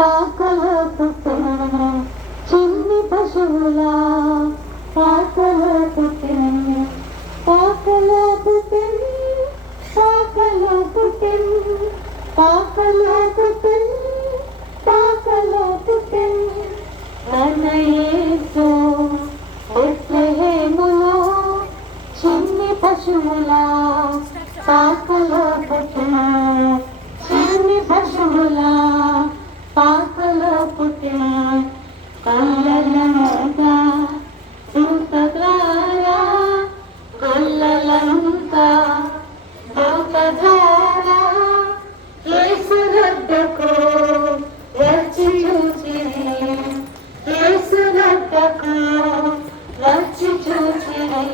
పాకలో పుట్టిన చిన్ని పశువుల పాకలో పుట్టిన పాకలో పుట్టిన పాకలో పుట్టిన పాకలో పుట్టిన పాకలో పుట్టిన మన యేసు బెత్లెహేములో చిన్ని పశువుల పాకలో పుట్టిన చిన్ని పశువుల పాకలో పుట్టిన కళ్ళలంతా దూతధార కళ్ళలంతా దూతధార యేసు వద్దకు వచ్చి చూచిరి యేసు వద్దకు వచ్చి చూచిరి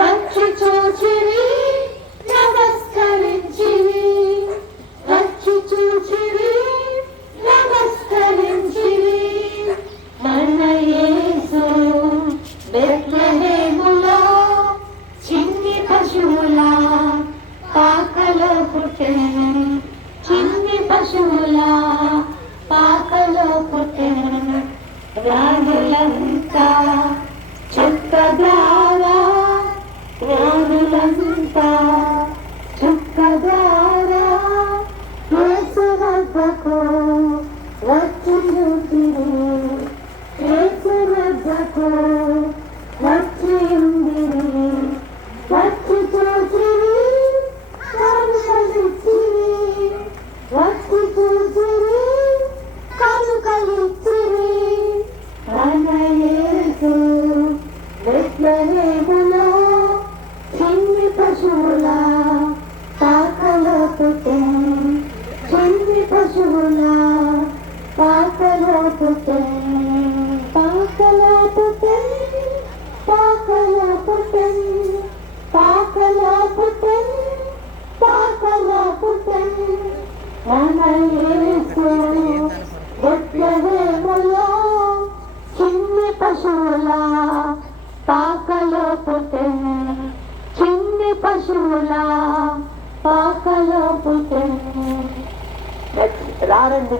వచ్చి చూచిరి నమస్కరించిరి వచ్చి చూచిరి నమస్కరించిరి మన యేసు బెత్లెహేములో చిన్ని పశువుల పాకలో పుట్టిన చిన్ని పశువుల పాకలో పుట్టిన రాజులంతా చుక్కదారా రాజులంతా చుక్కదారా యేసు వద్దకు వచ్చి చూచిరి యేసు వద్దకు వచ్చి ఉండిరి వచ్చి చూచిరి కనుకలిచ్చిరి వచ్చి చూచిరి కనుకలిచ్చిరి మన యేసు బెత్లెహేములో చిన్ని పశువుల పాకలో పుట్టిన చిన్ని పశువుల పాకలో పుట్టిన పాకలో పుట్టిన పాకలో పుట్టిన పాకలో పుట్టిన పాకలో పుట్టిన మన యేసు బెత్లెహేములో చిన్ని పశువుల పాకలో పుట్టిన చిన్ని పశువుల పాకలో పుట్టిన రారండి.